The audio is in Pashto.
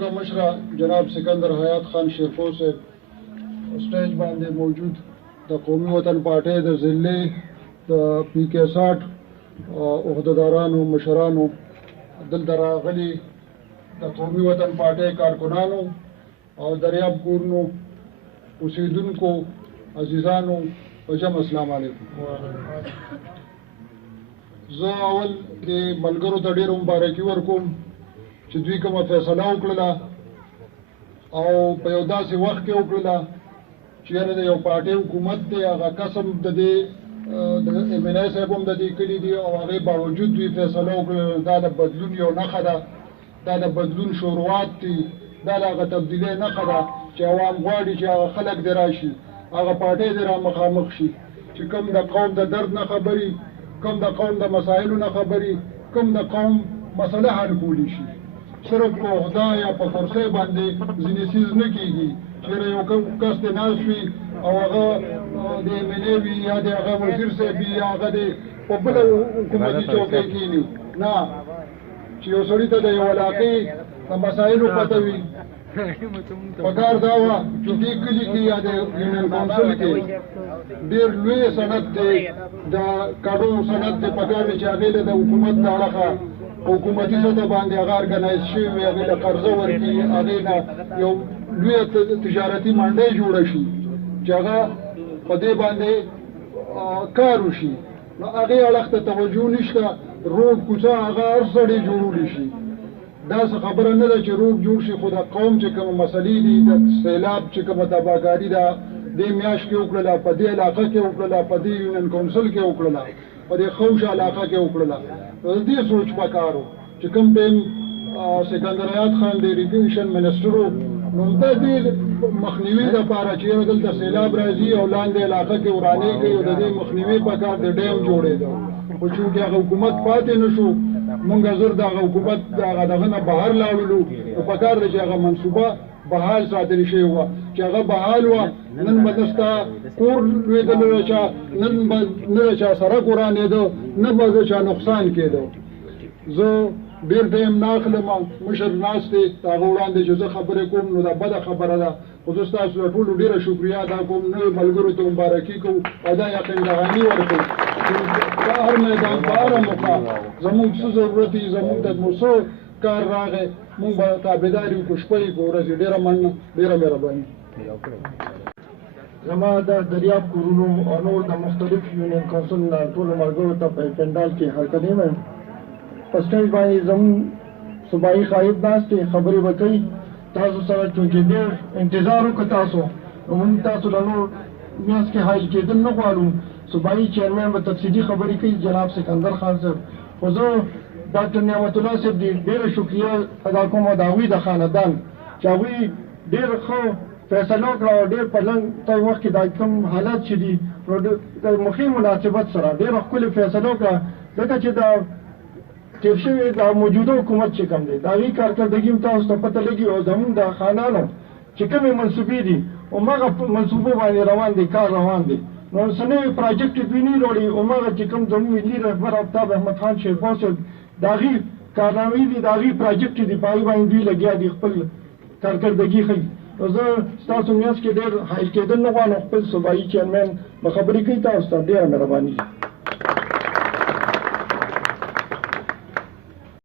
का मशरा जनाब सिकंदर हयात खान शेरफो से स्टेज बांधे मौजूद द कौमी वतन पार्टी द जिले द PK60 उहदेदारानों मशरानों दिलदरा गली द कौमी वतन पार्टी कारकुनानों और दरियाब गुरनों उसीदुन को अजीज़ानों वजम अस्सलाम वालेकुम। ज़ अवल के मलगरों ता ढेर मुबारकी वर्कोम چې دوی کومه فیصله وکړله او په یو داسې وخت کې وکړله چې یعنې د یو پارټۍ حکومت دی هغه قسم د دې د MNA صاحب هم د دې کلي دي او هغې باوجود دوی فیصله وکړله دا د بدلون یو نښه ده دا د بدلون شروعات دي دا د هغه تبدیلۍ نښه ده چې عوام غواړي چې هغه خلک دې راشي هغه پارټۍ دې را مخامخ شي چې کوم د قوم د درد نه خبري کوم د قوم د مسایلو نه خبري کوم د قوم مسله حل کولی شي صرف په خدا یا په کرسۍ باندې ځینې څیز نه کېږي چېرې یو کس دې ناست وي او هغه د MNA وي یا د هغه وزیر صاحب وي یا هغه دې په بله حکومتي چوکۍ کښېني نه چې یو سړي ته د یو علاقې د مسایلو پته وي پکار دا وه چې دې کلي کې یا د یونین کونسل کې ډېر لوی سند دی د کډو سند دی پکار دی چې هغې له د حکومت د اړخه حکومتي سطح باندې هغه ارګنایز شوي وي هغې له قرضه ورکړي هغې نه یو لویه تجارتي منډۍ جوړه شي چې هغه په دې باندې کار وشي نو هغې اړخ ته توجه نشته روډ کوڅه هغه هر سړی جوړولی شي داسې خبره نه ده چې روډ جوړ شي خو د قوم چې کومه مسلې دي د سیلاب چې کومه تباهکاري ده دې میاشت کې وکړله په دې علاقه کې وکړله په دې یونین کونسل کې وکړله په دې خوش علاقه کې وکړله د دې سوچ پکار و چې کوم ټیم سکندر حیات خان د اریګیشن منسټر و نو د دې مخنیوي دپاره چې یو دلته سیلاب راځي او لاندې علاقه کې ورانېږي او د دې مخنیوي پکار د ډیم جوړېده خو چونکې هغه حکومت پاتې نه شو مونږ زر د هغه حکومت د هغه دغه نه بهر لاړلو نو پکار دی چې هغه منصوبه بحال ساتل شوی وه چې هغه بحال وه نن به نه ستا کور لوېدلو د چا نن به نه د چا سړک ورانېده نه به د چا نقصان کېده زه ډېر ټایم نه اخلم مشر ناست دی د هغه وړاندې چې زه خبرې کوم نو دا بده خبره ده خو زه ستاسو د ټولو ډېره شکریا ادا کوم نویو ملګرو ته مبارکي کوو او دا یقین دهاني ورکوو چې په هر میدان په هره موقع زموږ څه ضرورت وي زموږ ته مو څه کار راغی مونږ به تابعدار یو کو شپه یې په ورځې ډېره مننه ډېره مهرباني زما د دریاب کورونو او نور د مختلف یونین کونسل نه ټولو ملګرو ته په پنډال کې هرکلی وایم په سټیج باندې زموږ صوبایي قاید ناست دی خبرې به کوي تاسو سره چونکې ډېر انتظار وکړه تاسو نو مونږ تاسو له نور میاشت کې حایل کېدل نه غواړو صوبایي چیرمین به تفصیلي خبرې کوي جناب سکندر خان صاحب خو زه ډاکټر نعمت الله صاحب دی ډېره شکریه ادا کوم د هغوی د خاندان چې هغوی ډېر ښه فیصله وکړه او ډېر په لنډ وخت کې دا کوم حالات چې دي نو د مخې مناسبت سره ډېره ښکلې فیصله وکړه ځکه چې د تېر شوي د موجوده حکومت چې کوم دی د هغې کارکردګي هم تاسو ته پته لګي او زموږ د خانانو چې کومې منصوبې دي هماغه منصوبو باندې روان دی کار روان دی نو څه نوي پراجکټ دوی نه راوړي هماغه چې کوم زموږ ملي رهبر آفتاب احمد خان شیرپا صاحب د هغې کارنامې دي د هغې پراجکټ دي په هغې باندې دوی لګیا دي خپل کارکردګي ښیي نو زه ستاسو میاشت کې ډېر حایل کېدل نه غواړم خپل صوبایي چیرمین به خبرې کوي تاسو ته ډېره مهرباني